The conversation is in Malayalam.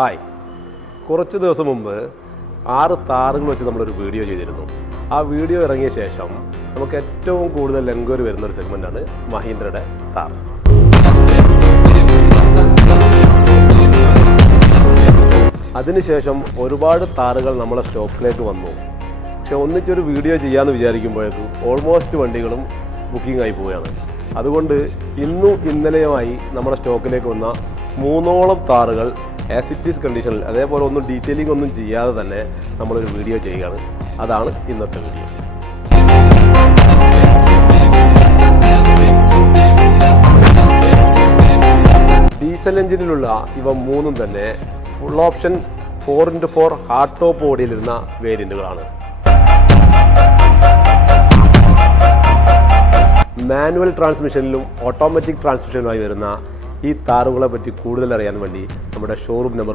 ഹായ്, കുറച്ച് ദിവസം മുമ്പ് 6 താറുകൾ വെച്ച് നമ്മളൊരു വീഡിയോ ചെയ്തിരുന്നു. ആ വീഡിയോ ഇറങ്ങിയ ശേഷം നമുക്ക് ഏറ്റവും കൂടുതൽ എൻക്വയറി വരുന്നൊരു സെഗ്മെൻറ്റാണ് മഹീന്ദ്രയുടെ താർ. അതിനുശേഷം ഒരുപാട് താറുകൾ നമ്മളെ സ്റ്റോക്കിലേക്ക് വന്നു. പക്ഷെ ഒന്നിച്ചൊരു വീഡിയോ ചെയ്യാമെന്ന് വിചാരിക്കുമ്പോഴേക്കും ഓൾമോസ്റ്റ് വണ്ടികളും ബുക്കിംഗ് ആയി പോവുകയാണ്. അതുകൊണ്ട് ഇന്നും ഇന്നലെയുമായി നമ്മുടെ സ്റ്റോക്കിലേക്ക് വന്ന 3ഓളം താറുകൾ ആസ് ഇറ്റ് ഈസ് കണ്ടീഷനിൽ, അതേപോലെ ഒന്നും ഡീറ്റെയിലിംഗ് ഒന്നും ചെയ്യാതെ തന്നെ നമ്മളൊരു വീഡിയോ ചെയ്യുകയാണ്. അതാണ് ഇന്നത്തെ വീഡിയോ. ഡീസൽ എഞ്ചിനിലുള്ള ഇവ മൂന്നും തന്നെ full option 4x4 hard top ബോഡിയിലിരുന്ന വേരിയന്റുകളാണ്. മാനുവൽ ട്രാൻസ്മിഷനിലും ഓട്ടോമാറ്റിക് ട്രാൻസ്മിഷനിലുമായി വരുന്ന ഈ താറുകളെ പറ്റി കൂടുതൽ അറിയാൻ വേണ്ടി നമ്മുടെ ഷോറൂം നമ്പർ